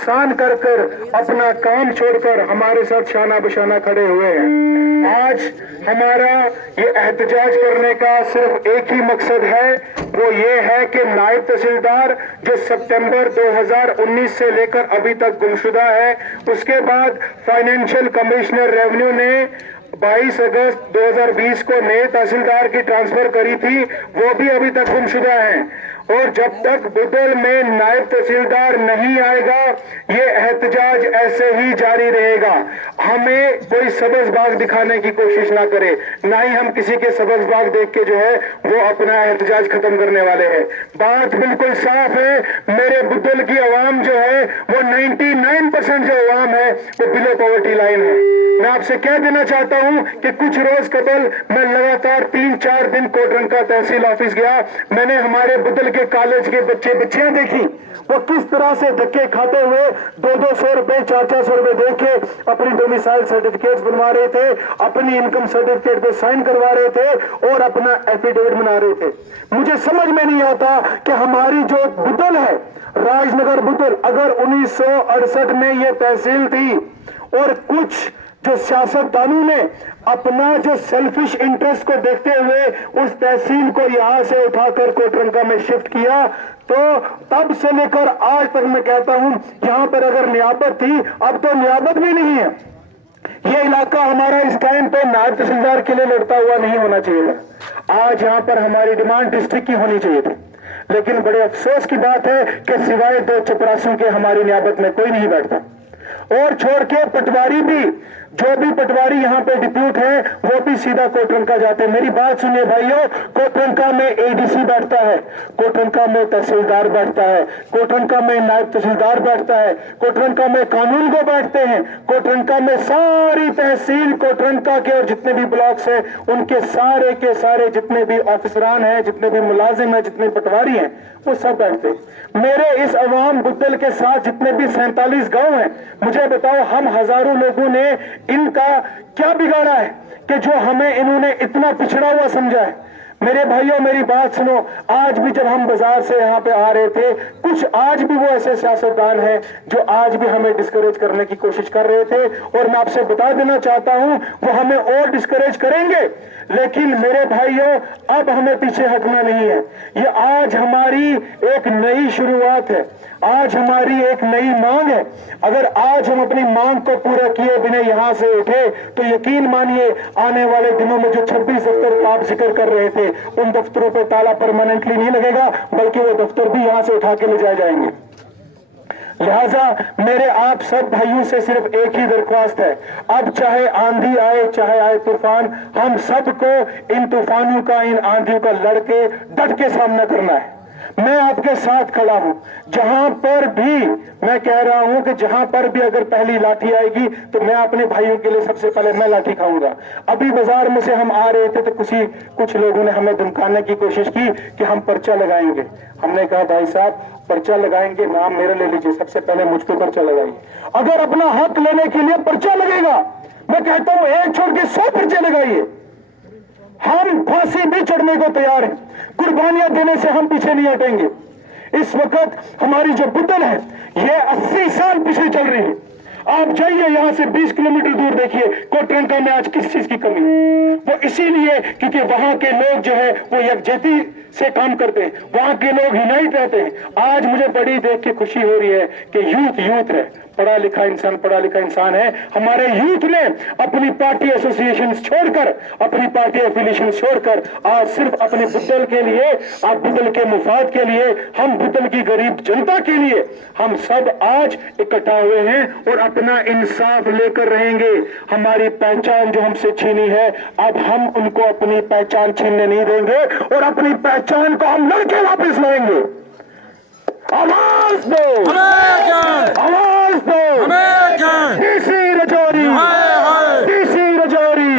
सान कर कर अपना काम छोड़कर हमारे साथ शाना बशाना खड़े हुए हैं। आज हमारा ये एहतजाज करने का सिर्फ एक ही मकसद है, वो ये है कि नायब तहसीलदार जो सितंबर 2019 से लेकर अभी तक गुमशुदा है, उसके बाद फाइनेंशियल कमिश्नर रेवेन्यू ने 22 अगस्त 2020 को नए तहसीलदार की ट्रांसफर करी थी, वो भी अभी तक गुमशुदा है। और जब तक बुदल में नायब तहसीलदार नहीं आएगा ये एहतजाज ऐसे ही जारी रहेगा। हमें कोई सब्ज बाग दिखाने की कोशिश ना करे, ना ही हम किसी के सब्ज बाग देख के जो है वो अपना एहतजाज खत्म करने वाले हैं। बात बिल्कुल साफ है, मेरे बुदल की आवाम जो है वो 99% जो आवाम है वो बिलो पॉवर्टी लाइन है। मैं आपसे कह देना चाहता हूं कि कुछ रोज कबल मैं लगातार 3-4 दिन कोटरंका तहसील ऑफिस गया। मैंने हमारे बुदल के कॉलेज के बच्चे बच्चियां देखी, वो किस तरह से धक्के खाते हुए 200-200 रुपए 400-400 रुपए दे के अपनी डोमिसाइल सर्टिफिकेट्स बनवा रहे थे, अपनी इनकम सर्टिफिकेट पे साइन करवा रहे थे और अपना एफिडेविट बना रहे थे। मुझे समझ में नहीं आता कि हमारी जो बुदल है, राजनगर बुदल, अगर 1968 में ये तहसील थी और कुछ जो सियासतदानों ने अपना जो सेल्फिश इंटरेस्ट को देखते हुए उस तहसील को यहां से उठाकर कोटरंका में शिफ्ट किया, तो तब से लेकर आज तक मैं कहता हूं यहां पर अगर नियाबत थी, अब तो नियाबत भी नहीं है। ये इलाका हमारा इस टाइम पे नायब तहसीलदार के लिए लड़ता हुआ नहीं होना चाहिए था। आज यहां पर हमारी डिमांड डिस्ट्रिक्ट की होनी चाहिए थी, लेकिन बड़े अफसोस की बात है कि सिवाय 2 चपरासियों के हमारी नियाबत में कोई नहीं बैठता। और छोड़ के पटवारी भी, जो भी पटवारी यहाँ पे डिप्यूट है वो भी सीधा कोटरंका जाते हैं। मेरी बात सुनिए भाइयों, कोटरंका में एडीसी बैठता है, कोटरंका में तहसीलदार बैठता है, कोटरंका में नायब तहसीलदार बैठता है, कोटरंका में कानून को बैठते हैं, कोटरंका में सारी तहसील कोटरंका के और जितने भी ब्लॉक्स हैं उनके सारे के सारे जितने भी ऑफिसरान हैं, जितने भी मुलाजिम हैं, जितने पटवारी हैं, वो सब बैठते। मेरे इस अवाम बुदल के साथ जितने भी 47 गांव हैं, मुझे बताओ हम हजारों लोगों ने इनका क्या बिगाड़ा है कि जो हमें इन्होंने इतना पिछड़ा हुआ समझा है। मेरे भाइयों मेरी बात सुनो, आज भी जब हम बाजार से यहाँ पे आ रहे थे, कुछ आज भी वो ऐसे सियासतदान हैं जो आज भी हमें डिस्करेज करने की कोशिश कर रहे थे, और मैं आपसे बता देना चाहता हूं वो हमें और डिस्करेज करेंगे, लेकिन मेरे भाइयों अब हमें पीछे हटना नहीं है। ये आज हमारी एक नई शुरुआत है, आज हमारी एक नई मांग है। अगर आज हम अपनी मांग को पूरा किए बिना यहां से उठे तो यकीन मानिए आने वाले दिनों में जो 26 दफ्तर आप जिक्र कर रहे थे उन दफ्तरों पर ताला परमानेंटली नहीं लगेगा, बल्कि वो दफ्तर भी यहां से उठा के ले जाए जाएंगे। लिहाजा मेरे आप सब भाइयों से सिर्फ एक ही दरख्वास्त है, अब चाहे आंधी आए चाहे आए तूफान, हम सबको इन तूफानों का, इन आंधियों का लड़के डट के सामना करना है। मैं आपके साथ खड़ा हूं, जहां पर भी मैं कह रहा हूं कि जहां पर भी अगर पहली लाठी आएगी तो मैं अपने भाइयों के लिए सबसे पहले मैं लाठी खाऊंगा। अभी बाजार में से हम आ रहे थे तो कुछ लोगों ने हमें धमकाने की कोशिश की कि हम पर्चा लगाएंगे। हमने कहा भाई साहब पर्चा लगाएंगे, नाम मेरा ले लीजिए, सबसे पहले मुझ पे पर्चा लगाइए। अगर अपना हक लेने के लिए पर्चा लगेगा, मैं कहता हूं एक छोड़ के 100 पर्चे लगाइए। हम फांसी भी चढ़ने को तैयार हैं, कुर्बानियां देने से हम पीछे नहीं हटेंगे। इस वक्त हमारी जो बुदल है ये 80 साल पीछे चल रही है। आप जाइए यहां से 20 किलोमीटर दूर, देखिए कोटरंका में आज किस चीज की कमी है। वो इसीलिए क्योंकि वहां के लोग जो है वो यकजहती से काम करते हैं, वहां के लोग यूनाइट रहते हैं। आज मुझे बड़ी देख के खुशी हो रही है कि यूथ है, पढ़ा लिखा इंसान है। हमारे यूथ ने अपनी पार्टी एसोसिएशन छोड़कर, अपनी पार्टी एफिलिएशन छोड़कर आज सिर्फ अपने बुदल के लिए, आप बुदल के मुफाद के लिए, हम बुदल की गरीब जनता के लिए हम सब आज इकट्ठा हुए हैं और अपना इंसाफ लेकर रहेंगे। हमारी पहचान जो हमसे छीनी है, अब हम उनको अपनी पहचान छीनने नहीं देंगे और अपनी पहचान को हम लड़के वापस लाएंगे। आवाज दो, आवाज दो, DC Rajouri, DC Rajouri,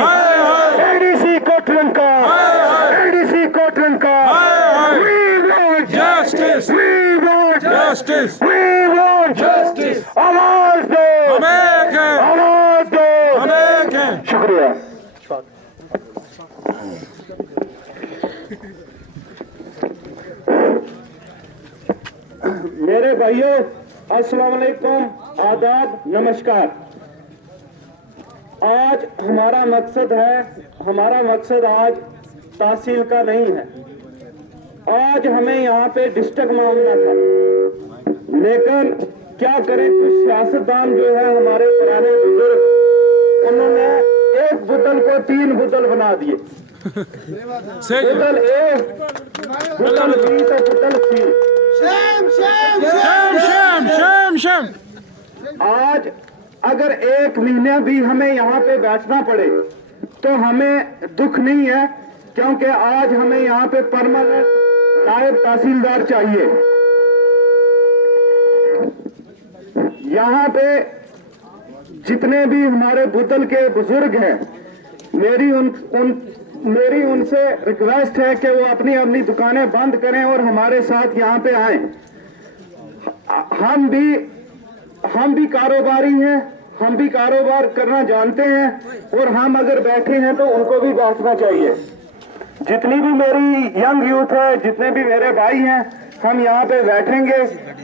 ADC Kotranka, ADC Kotranka, we want justice, we want justice, we want justice, आवाज दो, आवाज दो। शुक्रिया। मेरे भाइयों अस्सलाम वालेकुम, आदाब, नमस्कार। आज हमारा मकसद आज तहसील का नहीं है। आज हमें यहाँ पे डिस्ट्रिक्ट मामला था, लेकिन क्या करें, कुछ सियासतदान जो है हमारे पुराने बुजुर्ग, उन्होंने एक बोतल को 3 बोतल बना दिए। बोतल ए, बोतल बी तो बोतल सी। शम। आज अगर 1 महीने भी हमें यहाँ पे बैठना पड़े तो हमें दुख नहीं है, क्योंकि आज हमें यहाँ पे परमानेंट नायब तहसीलदार चाहिए। यहाँ पे जितने भी हमारे बुतल के बुजुर्ग हैं, मेरी उनसे रिक्वेस्ट है कि वो अपनी अपनी दुकानें बंद करें और हमारे साथ यहाँ पे आए। हम भी कारोबारी हैं, हम भी कारोबार करना जानते हैं, और हम अगर बैठे हैं तो उनको भी बैठना चाहिए। जितनी भी मेरी यंग यूथ है, जितने भी मेरे भाई हैं, हम यहाँ पे बैठेंगे।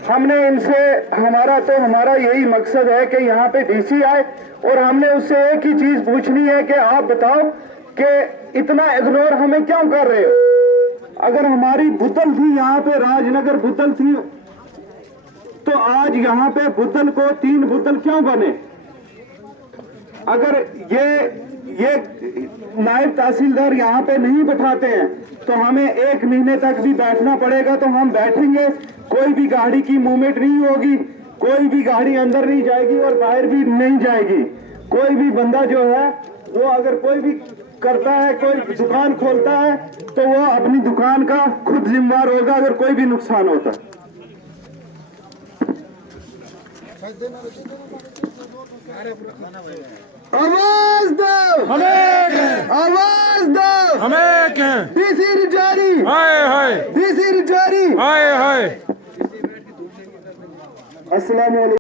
हमने इनसे हमारा यही मकसद है कि यहाँ पे डीसी आए और हमने उससे एक ही चीज पूछनी है कि आप बताओ कि इतना इग्नोर हमें क्यों कर रहे हो। अगर हमारी बुतल थी यहाँ पे, राजनगर बुतल थी, तो आज यहाँ पे बुतल को 3 बुतल क्यों बने। अगर ये नायब तहसीलदार यहाँ पे नहीं बैठाते हैं तो हमें 1 महीने तक भी बैठना पड़ेगा। तो हम बैठेंगे, कोई भी गाड़ी की मूवमेंट नहीं होगी, कोई भी गाड़ी अंदर नहीं जाएगी और बाहर भी नहीं जाएगी। कोई भी बंदा जो है वो अगर कोई भी करता है, कोई दुकान खोलता है, तो वो अपनी दुकान का खुद जिम्मेदार होगा अगर कोई भी नुकसान होता है। आवाज दो, आवाज दो, हमें डीसी रिजारी, हाय डीसी रिजारी, हाय। अस्सलाम वालेकुम।